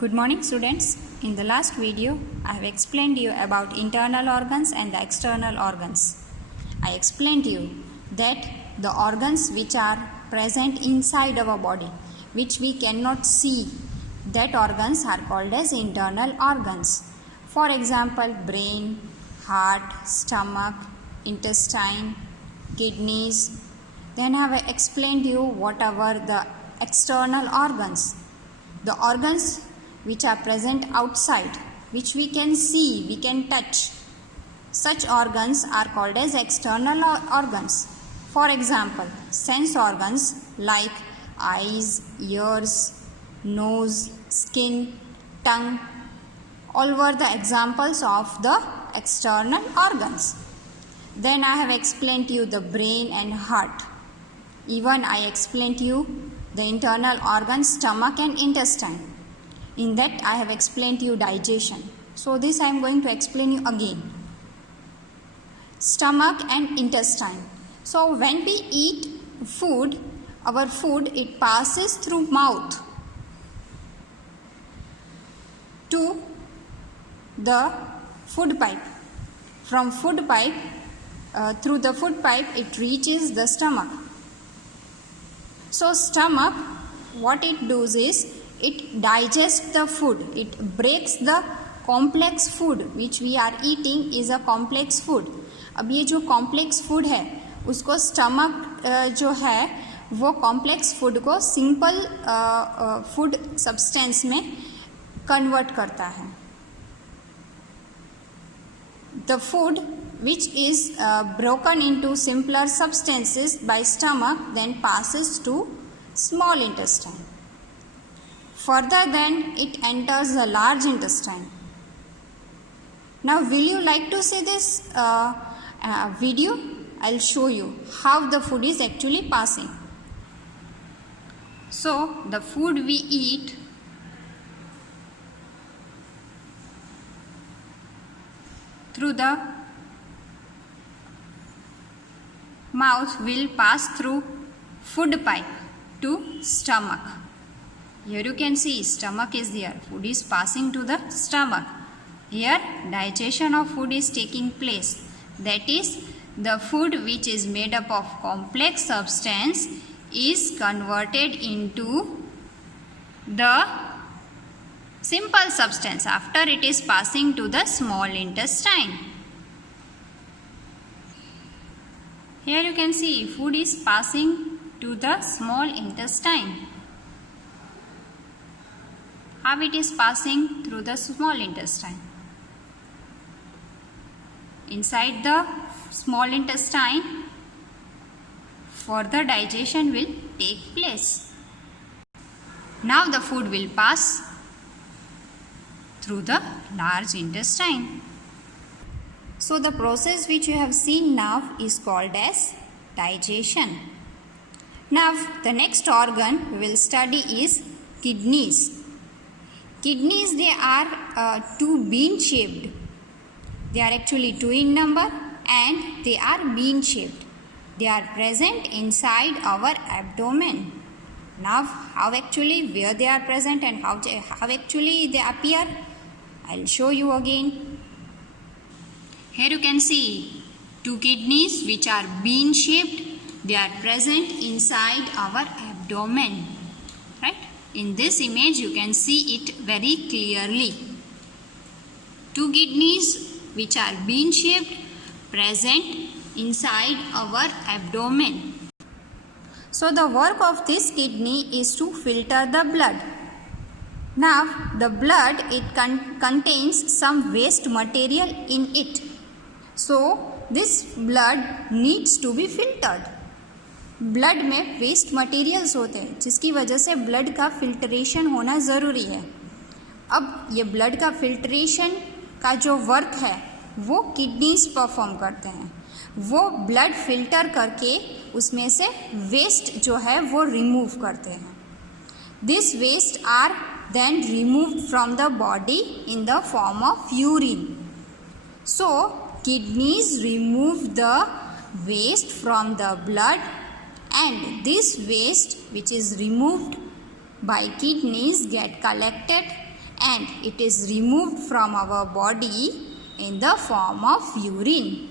Good morning students. In the last video, I have explained you about internal organs and the external organs. I explained you that the organs which are present inside our body, which we cannot see, that organs are called as internal organs. For example, brain, heart, stomach, intestine, kidneys. Then I have explained you what are the external organs. The organs which are present outside, which we can see, we can touch. Such organs are called as external organs. For example, sense organs like eyes, ears, nose, skin, tongue, all were the examples of the external organs. Then I have explained to you the brain and heart. Even I explained to you the internal organs, stomach and intestine. In that I have explained to you digestion. So this I am going to explain you again. Stomach and intestine. So when we eat food, our food, it passes through mouth to the food pipe. From food pipe, through the food pipe, it reaches the stomach. So stomach, what it does is, it digests the food. It breaks the complex food which we are eating is a complex food. अब ये जो complex food है, उसको stomach जो है, वो complex food को simple food substance में convert करता है. The food which is broken into simpler substances by stomach then passes to small intestine. Further then it enters the large intestine. Now will you like to see this video? I will show you how the food is actually passing. So the food we eat through the mouth will pass through food pipe to stomach. Here you can see stomach is there. Food is passing to the stomach. Here digestion of food is taking place. That is, the food which is made up of complex substance is converted into the simple substance after it is passing to the small intestine. Here you can see food is passing to the small intestine. How it is passing through the small intestine. Inside the small intestine, further digestion will take place. Now the food will pass through the large intestine. So the process which you have seen now is called as digestion. Now the next organ we will study is kidneys. Kidneys, they are two bean shaped. They are actually two in number and they are bean shaped. They are present inside our abdomen. Now how actually, where they are present and how actually they appear, I will show you again. Here you can see two kidneys which are bean shaped. They are present inside our abdomen. Right? In this image you can see it very clearly. Two kidneys which are bean shaped present inside our abdomen. So the work of this kidney is to filter the blood. Now the blood, it contains some waste material in it. So this blood needs to be filtered. Blood में waste materials होते हैं जिसकी वजह से blood का filtration होना ज़रूरी है. अब ये ब्लड का फिल्ट्रेशन का जो वर्क है वो किडनीज परफॉर्म करते हैं. वो ब्लड फिल्टर करके उसमें से वेस्ट जो है वो रिमूव करते हैं. This waste are then removed from the body in the form of urine. So kidneys remove the waste from the blood. And this waste which is removed by kidneys get collected and it is removed from our body in the form of urine.